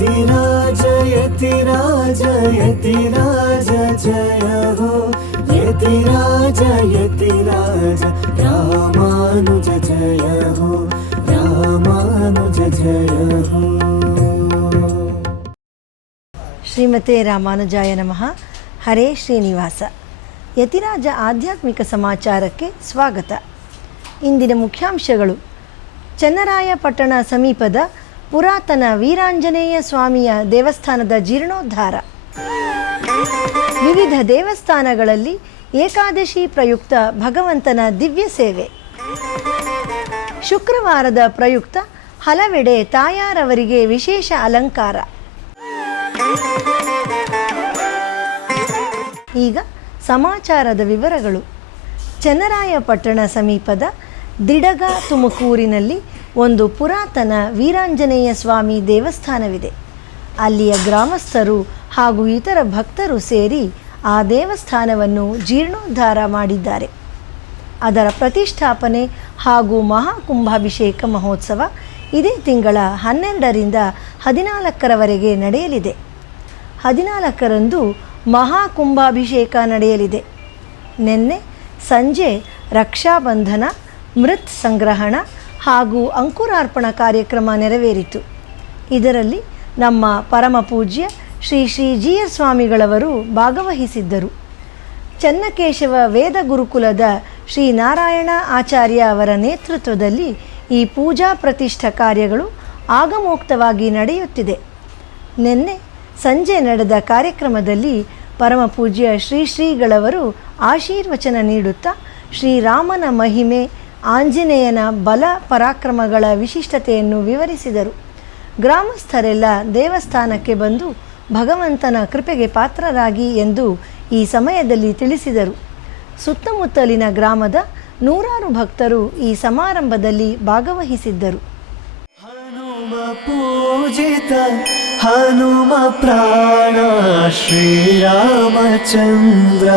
यतिराज यतिराज यतिराज जय हो यतिराज यतिराज रामानुज जय हो रामानुज जय हो। ಶ್ರೀಮತೆ ರಾಮಾನುಜಾಯ ನಮಃ. ಹರೇ ಶ್ರೀನಿವಾಸ. ಯತಿರಾಜ ಆಧ್ಯಾತ್ಮಿಕ ಸಮಾಚಾರಕ್ಕೆ ಸ್ವಾಗತ. ಇಂದಿನ ಮುಖ್ಯಾಂಶಗಳು: ಚನ್ನರಾಯಪಟ್ಟಣ ಸಮೀಪದ ಪುರಾತನ ವೀರಾಂಜನೇಯ ಸ್ವಾಮಿಯ ದೇವಸ್ಥಾನದ ಜೀರ್ಣೋದ್ಧಾರ, ವಿವಿಧ ದೇವಸ್ಥಾನಗಳಲ್ಲಿ ಏಕಾದಶಿ ಪ್ರಯುಕ್ತ ಭಗವಂತನ ದಿವ್ಯ ಸೇವೆ, ಶುಕ್ರವಾರದ ಪ್ರಯುಕ್ತ ಹಲವೆಡೆ ತಾಯಾರವರಿಗೆ ವಿಶೇಷ ಅಲಂಕಾರ. ಈಗ ಸಮಾಚಾರದ ವಿವರಗಳು. ಚನ್ನರಾಯಪಟ್ಟಣ ಸಮೀಪದ ದಿಡಗ ತುಮಕೂರಿನಲ್ಲಿ ಒಂದು ಪುರಾತನ ವೀರಾಂಜನೇಯ ಸ್ವಾಮಿ ದೇವಸ್ಥಾನವಿದೆ. ಅಲ್ಲಿಯ ಗ್ರಾಮಸ್ಥರು ಹಾಗೂ ಇತರ ಭಕ್ತರು ಸೇರಿ ಆ ದೇವಸ್ಥಾನವನ್ನು ಜೀರ್ಣೋದ್ಧಾರ ಮಾಡಿದ್ದಾರೆ. ಅದರ ಪ್ರತಿಷ್ಠಾಪನೆ ಹಾಗೂ ಮಹಾಕುಂಭಾಭಿಷೇಕ ಮಹೋತ್ಸವ ಇದೇ ತಿಂಗಳ 12ರಿಂದ 14ರವರೆಗೆ ನಡೆಯಲಿದೆ. 14ರಂದು ಮಹಾಕುಂಭಾಭಿಷೇಕ ನಡೆಯಲಿದೆ. ನಿನ್ನೆ ಸಂಜೆ ರಕ್ಷಾಬಂಧನ, ಮೃತ್ ಸಂಗ್ರಹಣ ಹಾಗೂ ಅಂಕುರಾರ್ಪಣ ಕಾರ್ಯಕ್ರಮ ನೆರವೇರಿತು. ಇದರಲ್ಲಿ ನಮ್ಮ ಪರಮ ಪೂಜ್ಯ ಶ್ರೀ ಶ್ರೀ GS ಸ್ವಾಮಿಗಳವರು ಭಾಗವಹಿಸಿದ್ದರು. ಚನ್ನಕೇಶವ ವೇದ ಗುರುಕುಲದ ಶ್ರೀ ನಾರಾಯಣ ಆಚಾರ್ಯ ಅವರ ನೇತೃತ್ವದಲ್ಲಿ ಈ ಪೂಜಾ ಪ್ರತಿಷ್ಠಾ ಕಾರ್ಯಗಳು ಆಗಮೋಕ್ತವಾಗಿ ನಡೆಯುತ್ತಿದೆ. ನಿನ್ನೆ ಸಂಜೆ ನಡೆದ ಕಾರ್ಯಕ್ರಮದಲ್ಲಿ ಪರಮ ಪೂಜ್ಯ ಶ್ರೀ ಶ್ರೀಗಳವರು ಆಶೀರ್ವಚನ ನೀಡುತ್ತಾ ಶ್ರೀರಾಮನ ಮಹಿಮೆ, ಆಂಜನೇಯನ ಬಲ ಪರಾಕ್ರಮಗಳ ವಿಶಿಷ್ಟತೆಯನ್ನು ವಿವರಿಸಿದರು. ಗ್ರಾಮಸ್ಥರೆಲ್ಲ ದೇವಸ್ಥಾನಕ್ಕೆ ಬಂದು ಭಗವಂತನ ಕೃಪೆಗೆ ಪಾತ್ರರಾಗಿ ಎಂದು ಈ ಸಮಯದಲ್ಲಿ ತಿಳಿಸಿದರು. ಸುತ್ತಮುತ್ತಲಿನ ಗ್ರಾಮದ 100 ಭಕ್ತರು ಈ ಸಮಾರಂಭದಲ್ಲಿ ಭಾಗವಹಿಸಿದ್ದರು. ಹನುಮ ಪೂಜಿತ ಹನುಮ ಪ್ರಾಣ ಶ್ರೀರಾಮಚಂದ್ರ,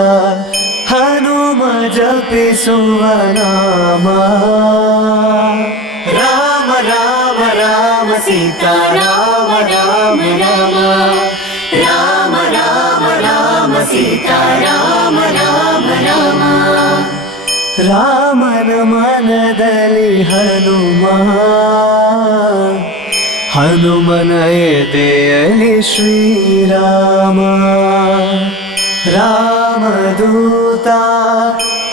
ಹನುಮ ಜಪಿಸುವ ನಾಮ ರಾಮ ರಾಮ ರಾಮ ಸೀತಾ ರಾಮ ರಾಮ ರಾಮ ರಾಮ ರಾಮ ರಾಮ ಸೀತಾ ರಾಮ ರಾಮ ರಾಮ. ರಾಮನ ಮನದಲ್ಲಿ ಹನುಮ, ಹನುಮನ ಎದೆಯಲ್ಲಿ ಶ್ರೀರಾಮ. ರಾಮದೂತ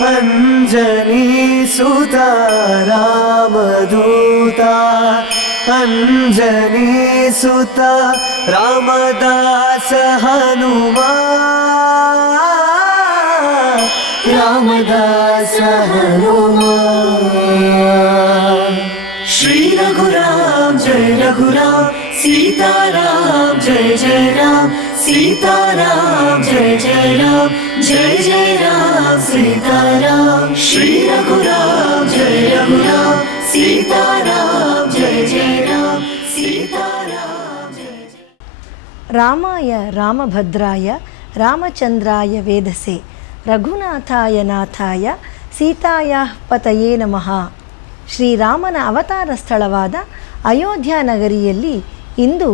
ಅಂಜನಿ ಸುತ, ರಾಮದೂತ ಅಂಜನಿ ಸುತ, ರಾಮದಾಸ ಹನುಮ, ರಾಮದಾಸ ಹನುಮ. श्री रघुराम जय रघुराम, सीताराम जय जय राम, सीताराम जय जय राम, जय जय राम सीताराम. श्री रघुराम जय रघुराम, सीताराम जय जय राम, सीताराम जय जय. ರಾಮಾಯ ರಾಮಭದ್ರಾಯ ರಾಮಚಂದ್ರಾಯ ವೇದಸೆ ರಘುನಾಥಾಯ ನಾಥಾಯ ಸೀತಾಯ ಪತಯೇ ನಮಃ. ಶ್ರೀರಾಮನ ಅವತಾರ ಸ್ಥಳವಾದ ಅಯೋಧ್ಯ ನಗರಿಯಲ್ಲಿ ಇಂದು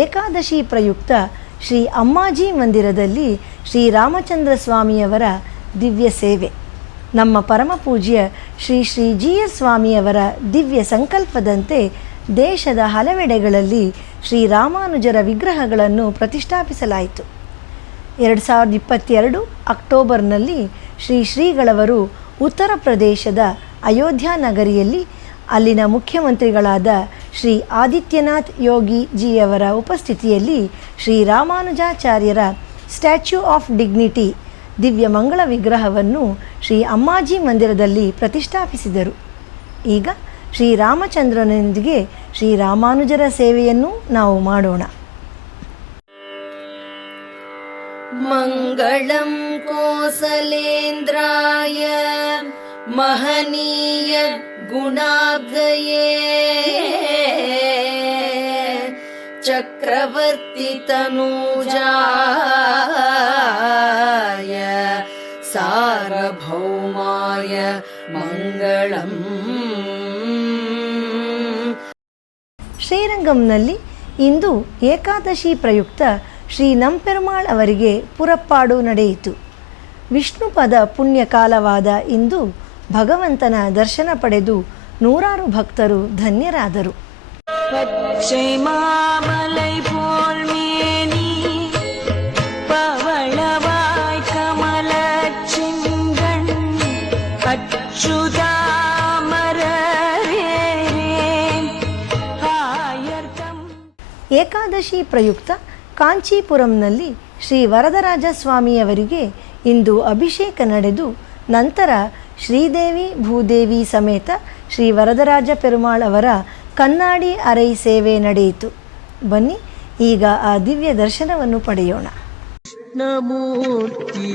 ಏಕಾದಶಿ ಪ್ರಯುಕ್ತ ಶ್ರೀ ಅಮ್ಮಾಜಿ ಮಂದಿರದಲ್ಲಿ ಶ್ರೀರಾಮಚಂದ್ರ ಸ್ವಾಮಿಯವರ ದಿವ್ಯ ಸೇವೆ. ನಮ್ಮ ಪರಮ ಪೂಜ್ಯ ಶ್ರೀ ಶ್ರೀ GS ಸ್ವಾಮಿಯವರ ದಿವ್ಯ ಸಂಕಲ್ಪದಂತೆ ದೇಶದ ಹಲವೆಡೆಗಳಲ್ಲಿ ಶ್ರೀರಾಮಾನುಜರ ವಿಗ್ರಹಗಳನ್ನು ಪ್ರತಿಷ್ಠಾಪಿಸಲಾಯಿತು. 2022 ಅಕ್ಟೋಬರ್ನಲ್ಲಿ ಶ್ರೀ ಶ್ರೀಗಳವರು ಉತ್ತರ ಪ್ರದೇಶದ ಅಯೋಧ್ಯ ನಗರಿಯಲ್ಲಿ ಅಲ್ಲಿನ ಮುಖ್ಯಮಂತ್ರಿಗಳಾದ ಶ್ರೀ ಆದಿತ್ಯನಾಥ್ ಯೋಗಿ ಜಿಯವರ ಉಪಸ್ಥಿತಿಯಲ್ಲಿ ಶ್ರೀರಾಮಾನುಜಾಚಾರ್ಯರ ಸ್ಟ್ಯಾಚ್ಯೂ ಆಫ್ ಡಿಗ್ನಿಟಿ ದಿವ್ಯ ಮಂಗಳ ವಿಗ್ರಹವನ್ನು ಶ್ರೀ ಅಮ್ಮಾಜಿ ಮಂದಿರದಲ್ಲಿ ಪ್ರತಿಷ್ಠಾಪಿಸಿದರು. ಈಗ ಶ್ರೀರಾಮಚಂದ್ರನೊಂದಿಗೆ ಶ್ರೀರಾಮಾನುಜರ ಸೇವೆಯನ್ನು ನಾವು ಮಾಡೋಣ. ಮಂಗಳಂ ಕೋಸಲೇಂದ್ರಾಯ ಮಹನೀಯ ಗುಣಾಬ್ಧಯೇ ಚಕ್ರವರ್ತಿ ತನೂಜಾಯ ಸಾರ್ವಭೌಮಾಯ ಮಂಗಳಂ. ಶ್ರೀರಂಗಂನಲ್ಲಿ ಇಂದು ಏಕಾದಶಿ ಪ್ರಯುಕ್ತ ಶ್ರೀ ನಂಪೆರುಮಾಳ್ ಅವರಿಗೆ ಪುರಪ್ಪಾಡು ನಡೆಯಿತು. ವಿಷ್ಣುಪದ ಪುಣ್ಯಕಾಲವಾದ ಇಂದು ಭಗವಂತನ ದರ್ಶನ ಪಡೆದು ನೂರಾರು ಭಕ್ತರು ಧನ್ಯರಾದರು. பச்சை மாமலை போல் மேனி பவளவாய் கமல செங்கண் அச்சுதாமரேரேன் ಏಕಾದಶಿ ಪ್ರಯುಕ್ತ ಕಾಂಚೀಪುರಂನಲ್ಲಿ ಶ್ರೀ ವರದರಾಜ ಸ್ವಾಮಿಯವರಿಗೆ ಇಂದು ಅಭಿಷೇಕ ನಡೆದು ನಂತರ ಶ್ರೀದೇವಿ ಭೂದೇವಿ ಸಮೇತ ಶ್ರೀ ವರದರಾಜ ಪೆರುಮಾಳ್ ಅವರ ಕನ್ನಾಡಿ ಅರೈ ಸೇವೆ ನಡೆಯಿತು. ಬನ್ನಿ ಈಗ ಆ ದಿವ್ಯ ದರ್ಶನವನ್ನು ಪಡೆಯೋಣ. ಕೃಷ್ಣಮೂರ್ತಿ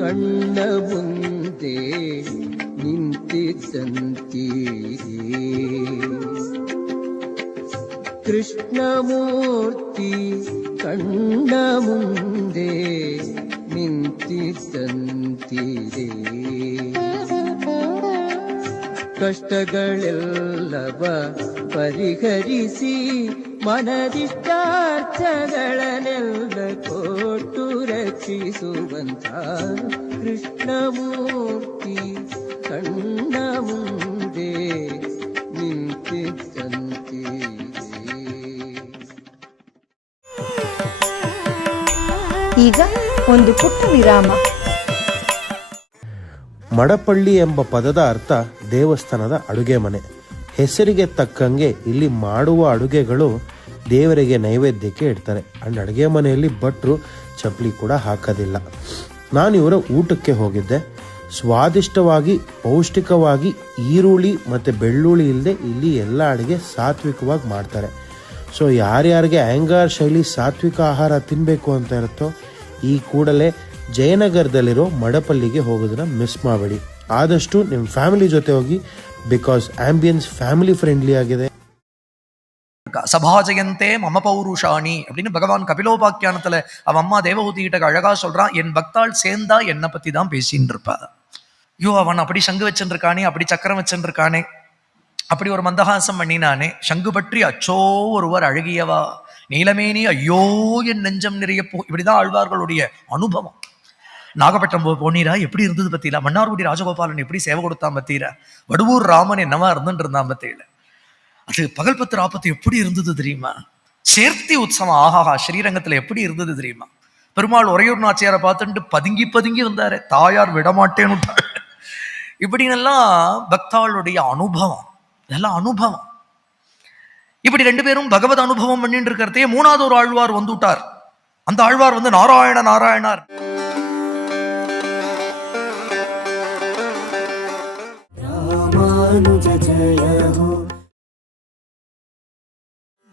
ಕಣ್ಣ ಮುಂದೆ ನಿಂತಿದ್ದಂತೀರಿ, ಕೃಷ್ಣಮೂರ್ತಿ ಕಣ್ಣ ಮುಂದೆ ನಿಂತಿದ್ದಂತೀರಿ, ಕಷ್ಟಗಳೆಲ್ಲವ ಪರಿಹರಿಸಿ ಮನದಿಷ್ಟಾರ್ಥಗಳನ್ನೆಲ್ಲ ಕೊಟ್ಟು ರಕ್ಷಿಸುವಂತ ಕೃಷ್ಣಮೂರ್ತಿ ಕಣ್ಣ ಮುಂದೆ ನಿಂತಿದ್ದಂತೀರಿ. ಈಗ ಒಂದು ಪುಟ್ಟ ವಿರಾಮ. ಮಡಪಳ್ಳಿ ಎಂಬ ಪದದ ಅರ್ಥ ದೇವಸ್ಥಾನದ ಅಡುಗೆ ಮನೆ. ಹೆಸರಿಗೆ ತಕ್ಕಂಗೆ ಇಲ್ಲಿ ಮಾಡುವ ಅಡುಗೆಗಳು ದೇವರಿಗೆ ನೈವೇದ್ಯಕ್ಕೆ ಇಡ್ತಾರೆ. ಅಂಡ್ ಅಡುಗೆ ಮನೆಯಲ್ಲಿ ಭಟ್ರು ಚಪ್ಪಲಿ ಕೂಡ ಹಾಕೋದಿಲ್ಲ. ನಾನು ಇವರ ಊಟಕ್ಕೆ ಹೋಗಿದ್ದೆ. ಸ್ವಾದಿಷ್ಟವಾಗಿ ಪೌಷ್ಟಿಕವಾಗಿ ಈರುಳ್ಳಿ ಮತ್ತು ಬೆಳ್ಳುಳ್ಳಿ ಇಲ್ಲದೆ ಇಲ್ಲಿ ಎಲ್ಲ ಅಡುಗೆ ಸಾತ್ವಿಕವಾಗಿ ಮಾಡ್ತಾರೆ. ಸೊ ಯಾರ್ಯಾರಿಗೆ ಆ್ಯಂಗಾರ್ ಶೈಲಿ ಸಾತ್ವಿಕ ಆಹಾರ ತಿನ್ನಬೇಕು ಅಂತ ಇರುತ್ತೋ ಈ ಕೂಡಲೇ ಜಯನಗರದಲ್ಲಿರೋ ಮಡಪಲ್ಲಿಗೆ ಹೋಗೋದನ್ನ ಮಿಸ್ ಮಾಡಬೇಡಿ. ಆದಷ್ಟು ನಿಮ್ಮ ಫ್ಯಾಮಿಲಿ ಜೊತೆ ಹೋಗಿ, ಬಿಕಾಸ್ ಆಂಬಿಯನ್ಸ್ ಫ್ಯಾಮಿಲಿ ಫ್ರೆಂಡ್ಲಿ ಆಗಿದೆ. சபாஜயந்தே மம பௌருஷாணி அப்படின்னு பகவான் கபிலோபாக்கியானத்துல அவன் அம்மா தேவஹூதி கிட்ட அழகா சொல்றான், என் பக்தாள் சேர்ந்தா என்னை பத்தி தான் பேசின்னு இருப்பா. ஐயோ அவன் அப்படி சங்கு வச்சுருக்கானே, அப்படி சக்கரம் வச்சுருக்கானே, அப்படி ஒரு மந்தகாசம் பண்ணினானே, சங்கு பற்றி அச்சோ ஒருவர் அழகியவா, நீலமேனி ஐயோ என் நெஞ்சம் நிறைய இப்படிதான் ஆழ்வார்களுடைய அனுபவம். நாகப்பட்டினம் போனீரா, எப்படி இருந்தது பத்தியில, மன்னார்குடி ராஜகோபாலன் எப்படி சேவை கொடுத்தான் பத்தியில, வடுவூர் ராமன் என்னவா இருந்துட்டு இருந்தான் பத்தியில, அது பகல் 10 ராப்பத்து எப்படி இருந்தது தெரியுமா, சேர்த்தி உற்சவம் ஆஹாஹா ஸ்ரீரங்கத்துல எப்படி இருந்தது தெரியுமா. பெருமாள் உறையூர் நாச்சியாரை பார்த்துட்டு பதுங்கி பதுங்கி வந்தாரு, தாயார் விடமாட்டேன்னு. இப்படின்னெல்லாம் பக்தாளுடைய அனுபவம், இதெல்லாம் அனுபவம். இப்படி 2 பேரும் பகவத் அனுபவம் பண்ணிட்டு இருக்கிறதே 3வது ஒரு ஆழ்வார் வந்துட்டார். அந்த ஆழ்வார் வந்து நாராயண நாராயணார்.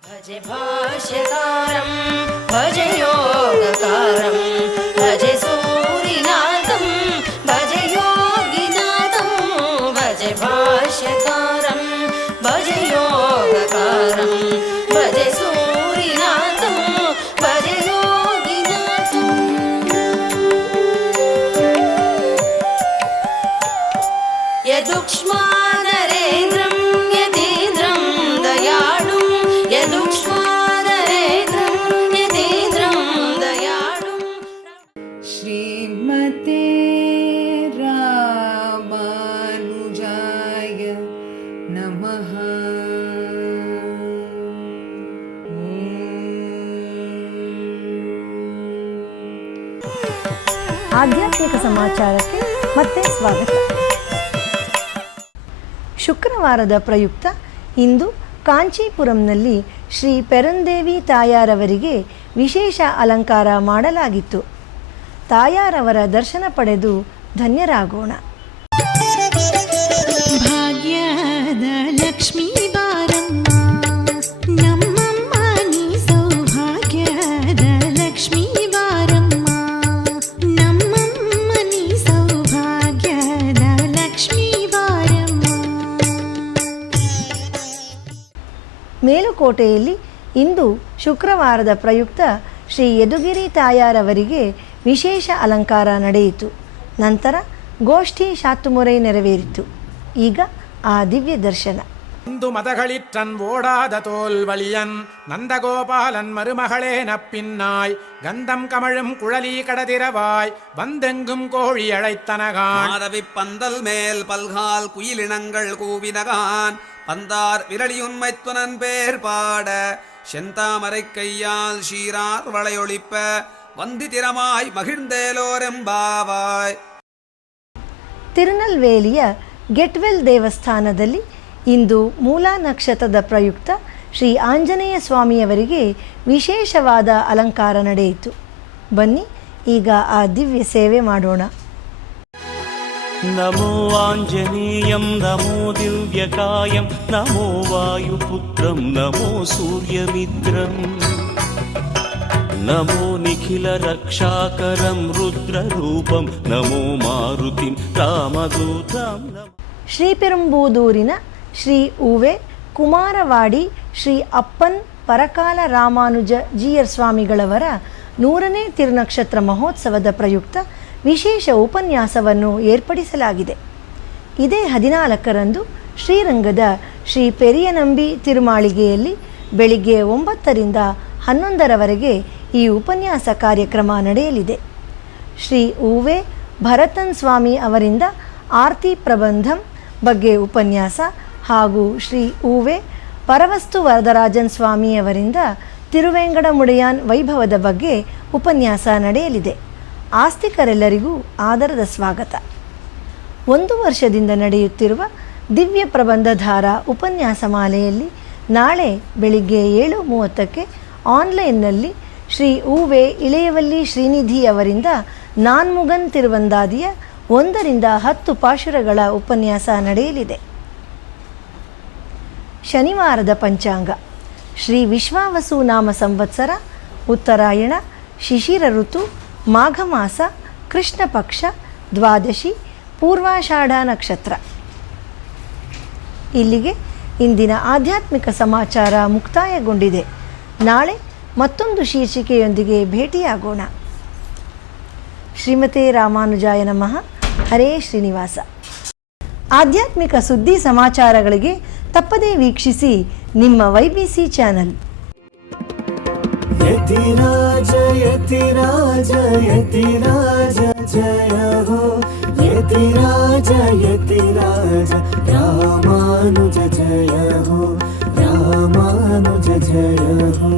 भज भाष्यकारं भज योगकारं भज सूरिनाथं भज योगिनाथं भज भाष्यकारं भज योगकारं भज सूरिनाथं भज योगिनाथं यदुक्ष्मा नरेन्द्रं यतीन्द्रं दयाळुं श्रीमते रामानुजाय नमः। ಆಧ್ಯಾತ್ಮಿಕ ಸಮಾಚಾರಕ್ಕೆ ಮತ್ತೆ ಸ್ವಾಗತ. ಶುಕ್ರವಾರದ ಪ್ರಯುಕ್ತ ಇಂದು ಕಾಂಚೀಪುರಂನಲ್ಲಿ ಶ್ರೀ ಪೆರಂದೇವಿ ತಾಯಾರವರಿಗೆ ವಿಶೇಷ ಅಲಂಕಾರ ಮಾಡಲಾಗಿತ್ತು. ತಾಯಾರವರ ದರ್ಶನ ಪಡೆದು ಧನ್ಯರಾಗೋಣ. ಭಾಗ್ಯದ ಲಕ್ಷ್ಮೀ ಬಾರಮ್ಮ ನಮ್ಮಮ್ಮ ನೀ ಸೌಭಾಗ್ಯದ ಲಕ್ಷ್ಮೀ ಬಾರಮ್ಮ ನಮ್ಮಮ್ಮ ನೀ ಸೌಭಾಗ್ಯದ ಲಕ್ಷ್ಮೀ ಬಾರಮ್ಮ. ಮೇಲುಕೋಟೆಯಲ್ಲಿ ಇಂದು ಶುಕ್ರವಾರದ ಪ್ರಯುಕ್ತ ಶ್ರೀ ಯದುಗಿರಿ ತಾಯಾರವರಿಗೆ ವಿಶೇಷ ಅಲಂಕಾರ ನಡೆಯಿತು. ನಂತರ ಗೋಷ್ಠಿ ಶಾತುಮುರೈ ನೆರವೇರಿತು. ಈಗ ಆ ದಿವ್ಯ ದರ್ಶನ. இந்து மதகளிற்றன் ஓடாத தோல்வழியன் நந்தகோபாலன் மருமகளே நப்பின்னாய் கந்தம் கமழும் குழலி கடதிரவாய் வந்தெங்கும் கோழி அழைத்தனகான் மாதவி பந்தல் மேல் பல்கால் குயிலினங்கள் கூவினகான் பந்தார் விரலியுண்மை துணன் பேர் பாட செந்தாமரை கையால் சீரார் வளையொளிப்ப வந்தி திறமாய் ಮಹಿழ்ந்தೇಲೋರೆಂಬಾವಾಯ್. ತಿರುನಲ್ವೇಲಿಯ ಗೆಟ್ವೆಲ್ ದೇವಸ್ಥಾನದಲ್ಲಿ ಇಂದು ಮೂಲಾ ನಕ್ಷತ್ರದ ಪ್ರಯುಕ್ತ ಶ್ರೀ ಆಂಜನೇಯ ಸ್ವಾಮಿಯವರಿಗೆ ವಿಶೇಷವಾದ ಅಲಂಕಾರ ನಡೆಯಿತು. ಬನ್ನಿ ಈಗ ಆ ದಿವ್ಯ ಸೇವೆ ಮಾಡೋಣ. ನಮೋ ಆಂಜನೇಯಂ ನಮೋ ದಿವ್ಯಕಾಯಂ ನಮೋ ವಾಯುಪುತ್ರಂ ನಮೋ ಸೂರ್ಯಮಿತ್ರಂ ನಮೋ ನಿಖಿಲ ರಕ್ಷಾಕರಂ ರುದ್ರರೂಪಂ ನಮೋ ಮಾರುತಿಂ ರಾಮದೂತಂ. ಶ್ರೀಪೆರುಂಬೂದೂರಿನ ಶ್ರೀ ಉವೆ ಕುಮಾರವಾಡಿ ಶ್ರೀ ಅಪ್ಪನ್ ಪರಕಾಲ ರಾಮಾನುಜ ಜೀಯರ್ ಸ್ವಾಮಿಗಳವರ 100ನೇ ತಿರುನಕ್ಷತ್ರ ಮಹೋತ್ಸವದ ಪ್ರಯುಕ್ತ ವಿಶೇಷ ಉಪನ್ಯಾಸವನ್ನು ಏರ್ಪಡಿಸಲಾಗಿದೆ. ಇದೇ 14ರಂದು ಶ್ರೀರಂಗದ ಶ್ರೀ ಪೆರಿಯನಂಬಿ ತಿರುಮಾಳಿಗೆಯಲ್ಲಿ ಬೆಳಿಗ್ಗೆ 9ರಿಂದ 11ರವರೆಗೆ ಈ ಉಪನ್ಯಾಸ ಕಾರ್ಯಕ್ರಮ ನಡೆಯಲಿದೆ. ಶ್ರೀ ಉವೆ ಭರತನ್ ಸ್ವಾಮಿ ಅವರಿಂದ ಆರ್ತಿ ಪ್ರಬಂಧಂ ಬಗ್ಗೆ ಉಪನ್ಯಾಸ ಹಾಗೂ ಶ್ರೀ ಉವೆ ಪರವಸ್ತು ವರದರಾಜನ್ ಸ್ವಾಮಿಯವರಿಂದ ತಿರುವೆಂಗಡಮುಡಿಯಾನ್ ವೈಭವದ ಬಗ್ಗೆ ಉಪನ್ಯಾಸ ನಡೆಯಲಿದೆ. ಆಸ್ತಿಕರೆಲ್ಲರಿಗೂ ಆದರದ ಸ್ವಾಗತ. 1 ವರ್ಷದಿಂದ ನಡೆಯುತ್ತಿರುವ ದಿವ್ಯ ಪ್ರಬಂಧಧಾರ ಉಪನ್ಯಾಸ ಮಾಲೆಯಲ್ಲಿ ನಾಳೆ ಬೆಳಿಗ್ಗೆ 7:30ಕ್ಕೆ ಆನ್ಲೈನ್ನಲ್ಲಿ ಶ್ರೀ ಉವೆ ಇಳೆಯವಲ್ಲಿ ಶ್ರೀನಿಧಿ ಅವರಿಂದ ನಾನ್ಮುಗನ್ ತಿರುವಂದಾದಿಯ 1ರಿಂದ 10 ಪಾಶುರಗಳ ಉಪನ್ಯಾಸ ನಡೆಯಲಿದೆ. ಶನಿವಾರದ ಪಂಚಾಂಗ ಶ್ರೀ ವಿಶ್ವಾವಸು ನಾಮ ಸಂವತ್ಸರ ಉತ್ತರಾಯಣ ಶಿಶಿರ ಋತು ಮಾಘ ಮಾಸ ಕೃಷ್ಣ ಪಕ್ಷ ದ್ವಾದಶಿ ಪೂರ್ವಾಷಾಢ ನಕ್ಷತ್ರ. ಇಲ್ಲಿಗೆ ಇಂದಿನ ಆಧ್ಯಾತ್ಮಿಕ ಸಮಾಚಾರ ಮುಕ್ತಾಯಗೊಂಡಿದೆ. ನಾಳೆ ಮತ್ತೊಂದು ಶೀರ್ಷಿಕೆಯೊಂದಿಗೆ ಭೇಟಿಯಾಗೋಣ. ಶ್ರೀಮತೆ ರಾಮಾನುಜಾಯ ನಮಃ. ಹರೇ ಶ್ರೀನಿವಾಸ. ಆಧ್ಯಾತ್ಮಿಕ ಸುದ್ದಿ ಸಮಾಚಾರಗಳಿಗೆ ತಪ್ಪದೇ ವೀಕ್ಷಿಸಿ ನಿಮ್ಮ YBC ಚಾನಲ್. ಯತಿರಾಜ ಯತಿರಾಜ ಯತಿರಾಜ ಜಯ ಹೋ ಯತಿರಾಜ ಯತಿರಾಜ ರಾಮಾನುಜ ಜಯ ಹೋ ರಾಮಾನುಜ ಜಯ ಹೋ.